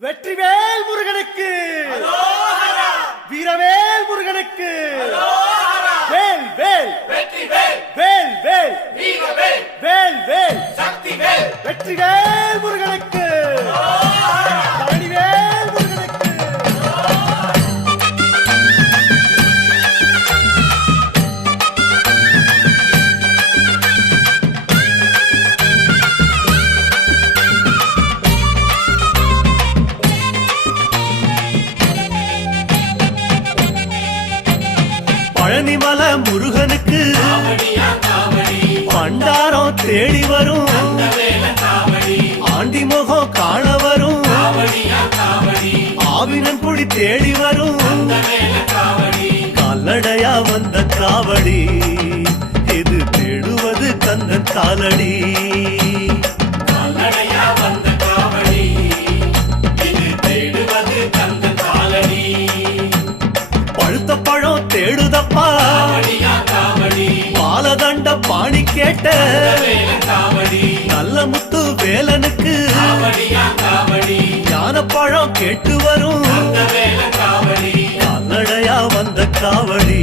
வெற்றிவேல் முருகனுக்கு, வீரவேல் முருகனுக்கு, வேல் வேல் வேல் வேல் வேல் வேல் வெற்றிவேல் முருகனுக்கு, பழனிவேல் முருகனுக்கு. பழனிமல முருகனுக்கு பண்டாரம் தேடி வரும், ஆண்டி முகம் காண வரும், ஆவினன் குடி தேடி வரும், கால்நடையா வந்த காவடி இது தேடுவது கந்தன் காலடி. பழுத்த பழம் தேடுதப்பா, பாலதண்ட பாணி கேட்ட நல்ல முத்து வேலனுக்கு, ஞான பழம் கேட்டு வரும், கால்நடையா வந்த காவடி.